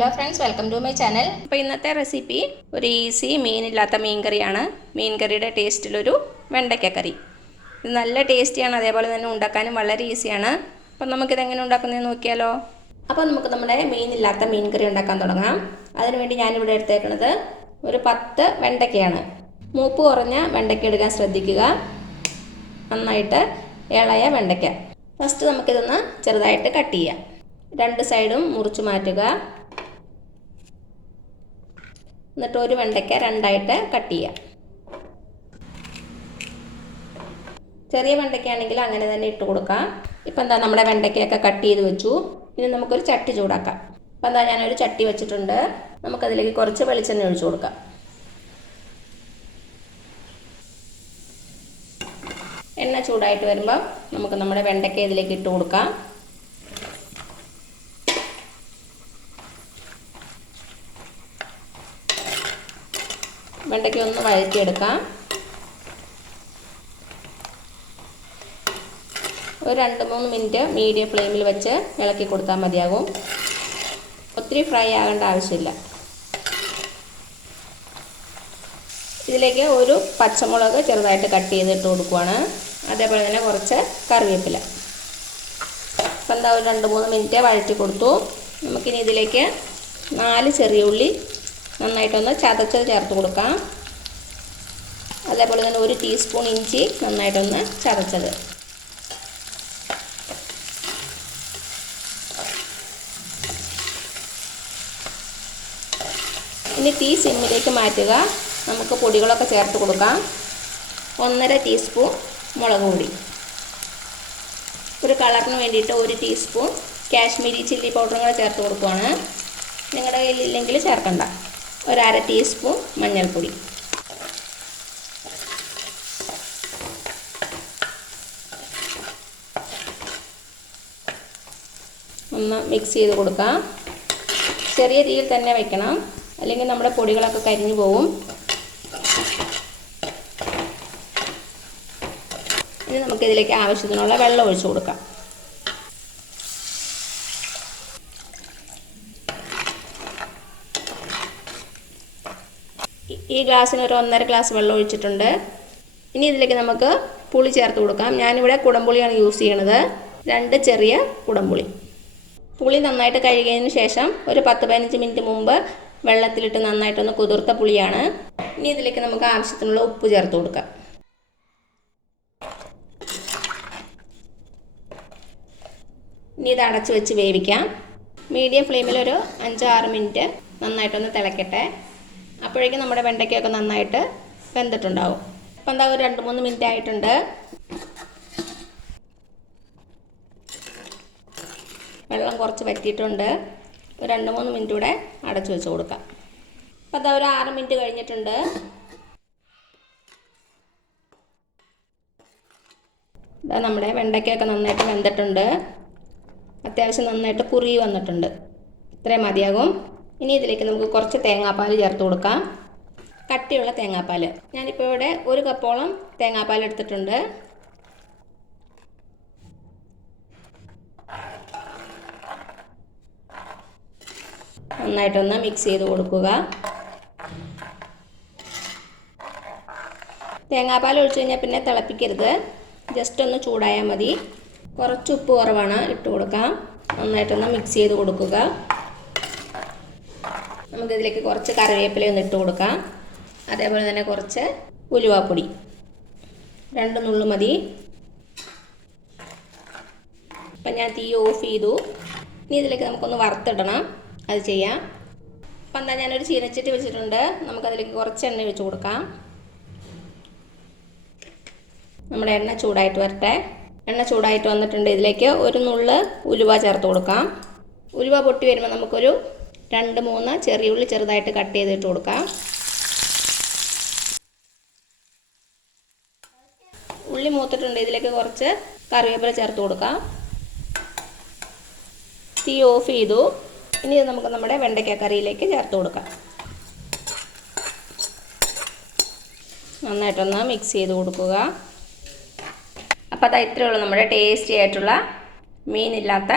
Hello friends, welcome to my channel. അപ്പോൾ ഇന്നത്തെ recipe ഒരു ഈസി മീനില്ലാത്ത മീൻ കറിയാണ്. മീൻ കറിയുടെ ടേസ്റ്റിലൊരു വെണ്ടയ്ക്ക കറി. ഇത് നല്ല ടേസ്റ്റിയാണ്, അതേപോലെ തന്നെ ഉണ്ടാക്കാനും വളരെ ഈസിയാണ്. അപ്പം നമുക്കിതെങ്ങനെ ഉണ്ടാക്കുന്നതെന്ന് നോക്കിയാലോ. അപ്പോൾ നമുക്ക് നമ്മുടെ മീനില്ലാത്ത മീൻ കറി ഉണ്ടാക്കാൻ തുടങ്ങാം. അതിനുവേണ്ടി ഞാനിവിടെ എടുത്തേക്കുന്നത് ഒരു 10 വെണ്ടയ്ക്കയാണ്. മൂപ്പ് കുറഞ്ഞ വെണ്ടയ്ക്ക എടുക്കാൻ ശ്രദ്ധിക്കുക, നന്നായിട്ട് ഇളയ വെണ്ടയ്ക്ക. ഫസ്റ്റ് നമുക്കിതൊന്ന് ചെറുതായിട്ട് കട്ട് ചെയ്യാം. 2 സൈഡും മുറിച്ച് മാറ്റുക. എന്നിട്ട് ഒരു വെണ്ടയ്ക്ക 2ആയിട്ട് കട്ട് ചെയ്യാം. ചെറിയ വെണ്ടയ്ക്കാണെങ്കിൽ അങ്ങനെ തന്നെ ഇട്ട് കൊടുക്കാം. ഇപ്പം എന്താ, നമ്മുടെ വെണ്ടയ്ക്കയൊക്കെ കട്ട് ചെയ്ത് വെച്ചു. ഇനി നമുക്കൊരു ചട്ടി ചൂടാക്കാം. അപ്പം എന്താ, ഞാനൊരു ചട്ടി വെച്ചിട്ടുണ്ട്. നമുക്കതിലേക്ക് കുറച്ച് വെളിച്ചെണ്ണ ഒഴിച്ചു കൊടുക്കാം. എണ്ണ ചൂടായിട്ട് വരുമ്പോൾ നമുക്ക് നമ്മുടെ വെണ്ടയ്ക്ക ഇതിലേക്ക് ഇട്ട് കൊടുക്കാം. വെണ്ടയ്ക്ക ഒന്ന് വഴറ്റിയെടുക്കാം. ഒരു 2-3 മിനിറ്റ് മീഡിയം ഫ്ലെയിമിൽ വെച്ച് ഇളക്കി കൊടുത്താൽ മതിയാകും. ഒത്തിരി ഫ്രൈ ആകേണ്ട ആവശ്യമില്ല. ഇതിലേക്ക് ഒരു പച്ചമുളക് ചെറുതായിട്ട് കട്ട് ചെയ്തിട്ട് കൊടുക്കുവാണ്. അതേപോലെ തന്നെ കുറച്ച് കറിവേപ്പില. അപ്പം എന്താ, ഒരു 2-3 മിനിറ്റ് വഴറ്റി കൊടുത്തു. നമുക്കിനി ഇതിലേക്ക് 4 ചെറിയ ഉള്ളി നന്നായിട്ടൊന്ന് ചതച്ചത് ചേർത്ത് കൊടുക്കാം. അതേപോലെ തന്നെ 1 ടീസ്പൂൺ ഇഞ്ചി നന്നായിട്ടൊന്ന് ചതച്ചത്. ഇനി തീ സിമ്മിലേക്ക് മാറ്റുക. നമുക്ക് പൊടികളൊക്കെ ചേർത്ത് കൊടുക്കാം. 1.5 ടീസ്പൂൺ മുളക് പൊടി, ഒരു കളറിന് വേണ്ടിയിട്ട് 1 ടീസ്പൂൺ കാശ്മീരി ചില്ലി പൗഡറും കൂടെ ചേർത്ത് കൊടുക്കുകയാണ്. നിങ്ങളുടെ കയ്യിലില്ലെങ്കിൽ ചേർക്കണ്ട. ഒരു 1/2 ടീസ്പൂൺ മഞ്ഞൾപ്പൊടി. ഒന്ന് മിക്സ് ചെയ്ത് കൊടുക്കാം. ചെറിയ തീയിൽ തന്നെ വെക്കണം, അല്ലെങ്കിൽ നമ്മുടെ പൊടികളൊക്കെ കരിഞ്ഞു പോകും. ഇനി നമുക്കിതിലേക്ക് ആവശ്യത്തിനുള്ള വെള്ളം ഒഴിച്ചു കൊടുക്കാം. ഈ ഗ്ലാസ്സിന് ഒരു 1.5 ഗ്ലാസ് വെള്ളം ഒഴിച്ചിട്ടുണ്ട്. ഇനി ഇതിലേക്ക് നമുക്ക് പുളി ചേർത്ത് കൊടുക്കാം. ഞാനിവിടെ കുടംപുളിയാണ് യൂസ് ചെയ്യണത്. 2 ചെറിയ കുടംപുളി. പുളി നന്നായിട്ട് കഴുകിയതിന് ശേഷം ഒരു 10-15 മിനിറ്റ് മുമ്പ് വെള്ളത്തിലിട്ട് നന്നായിട്ടൊന്ന് കുതിർത്ത പുളിയാണ്. ഇനി ഇതിലേക്ക് നമുക്ക് ആവശ്യത്തിനുള്ള ഉപ്പ് ചേർത്ത് കൊടുക്കാം. ഇനി ഇത് അടച്ച് വെച്ച് വേവിക്കാം. മീഡിയം ഫ്ലെയിമിൽ ഒരു 5-6 മിനിറ്റ് നന്നായിട്ടൊന്ന് തിളക്കട്ടെ. അപ്പോഴേക്കും നമ്മുടെ വെണ്ടയ്ക്കൊക്കെ നന്നായിട്ട് വെന്തിട്ടുണ്ടാവും. അപ്പം എന്താ, ഒരു 2-3 മിനിറ്റ് ആയിട്ടുണ്ട്. വെള്ളം കുറച്ച് വറ്റിയിട്ടുണ്ട്. ഒരു 2-3 മിനിറ്റ് കൂടെ അടച്ചു വെച്ച് കൊടുക്കാം. അപ്പം എന്താ, ഒരു 6 മിനിറ്റ് കഴിഞ്ഞിട്ടുണ്ട്. ഇതാ, നമ്മുടെ വെണ്ടയ്ക്കൊക്കെ നന്നായിട്ട് വെന്തിട്ടുണ്ട്. അത്യാവശ്യം നന്നായിട്ട് കുറുകി വന്നിട്ടുണ്ട്. ഇത്രയും മതിയാകും. ഇനി ഇതിലേക്ക് നമുക്ക് കുറച്ച് തേങ്ങാപ്പാൽ ചേർത്ത് കൊടുക്കാം. കട്ടിയുള്ള തേങ്ങാപ്പാൽ. ഞാനിപ്പോൾ ഇവിടെ 1 കപ്പോളം തേങ്ങാപ്പാൽ എടുത്തിട്ടുണ്ട്. നന്നായിട്ടൊന്ന് മിക്സ് ചെയ്ത് കൊടുക്കുക. തേങ്ങാപ്പാൽ ഒഴിച്ച് കഴിഞ്ഞാൽ പിന്നെ തിളപ്പിക്കരുത്, ജസ്റ്റ് ഒന്ന് ചൂടായാൽ മതി. കുറച്ച് ഉപ്പ് കുറവാണ്, ഇട്ട് കൊടുക്കാം. നന്നായിട്ടൊന്ന് മിക്സ് ചെയ്ത് കൊടുക്കുക. നമുക്കിതിലേക്ക് കുറച്ച് കറിവേപ്പില ഒന്ന് ഇട്ട് കൊടുക്കാം. അതേപോലെ തന്നെ കുറച്ച് ഉലുവാപ്പൊടി, 2 നുള്ളു മതി. അപ്പം ഞാൻ തീ ഓഫ് ചെയ്തു. ഇനി ഇതിലേക്ക് നമുക്കൊന്ന് വറുത്തിടണം, അത് ചെയ്യാം. അപ്പം എന്താ, ഞാനൊരു ചീനച്ചട്ടി വെച്ചിട്ടുണ്ട്. നമുക്കതിലേക്ക് കുറച്ച് എണ്ണ ഒഴിച്ച് കൊടുക്കാം. നമ്മുടെ എണ്ണ ചൂടായിട്ട് വരട്ടെ. എണ്ണ ചൂടായിട്ട് വന്നിട്ടുണ്ട്. ഇതിലേക്ക് 1 നുള്ള് ഉലുവ ചേർത്ത് കൊടുക്കാം. ഉലുവ പൊട്ടി വരുമ്പോൾ നമുക്കൊരു 2-3 ചെറിയ ഉള്ളി ചെറുതായിട്ട് കട്ട് ചെയ്തിട്ട് കൊടുക്കാം. ഉള്ളി മൂത്തിട്ടുണ്ട്. ഇതിലേക്ക് കുറച്ച് കറിവേപ്പില ചേർത്ത് കൊടുക്കാം. തീ ഓഫ് ചെയ്തു. ഇനി ഇത് നമുക്ക് നമ്മുടെ വെണ്ടയ്ക്ക കറിയിലേക്ക് ചേർത്ത് കൊടുക്കാം. നന്നായിട്ടൊന്ന് മിക്സ് ചെയ്ത് കൊടുക്കുക. അപ്പോൾ അത് ഇത്രയേ ഉള്ളൂ നമ്മുടെ ടേസ്റ്റി ആയിട്ടുള്ള മീനില്ലാത്ത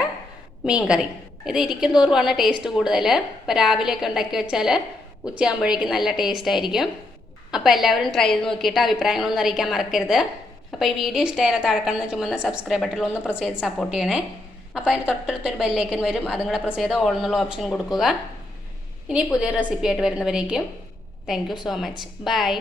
മീൻ കറി. ഇത് ഇരിക്കും തോറുമാണ് ടേസ്റ്റ് കൂടുതൽ. ഇപ്പോൾ രാവിലെയൊക്കെ ഉണ്ടാക്കി വെച്ചാൽ ഉച്ചയാകുമ്പോഴേക്കും നല്ല ടേസ്റ്റ് ആയിരിക്കും. അപ്പോൾ എല്ലാവരും ട്രൈ ചെയ്ത് നോക്കിയിട്ട് അഭിപ്രായങ്ങളൊന്നും അറിയിക്കാൻ മറക്കരുത്. അപ്പോൾ ഈ വീഡിയോ ഇഷ്ടമായാൽ താഴെ കാണുന്ന ചുമന്ന സബ്സ്ക്രൈബ് ബട്ടണിൽ ഒന്ന് പ്രസ് ചെയ്ത് സപ്പോർട്ട് ചെയ്യണേ. അപ്പോൾ അതിന് തൊട്ടടുത്തൊരു ബെല്ലൈക്കൻ വരും, അതും കൂടെ പ്രസ് ചെയ്ത് ഓൾ എന്നുള്ള ഓപ്ഷൻ കൊടുക്കുക. ഇനി പുതിയ റെസിപ്പി ആയിട്ട് വരുന്നവരേക്കും thank you so much. By.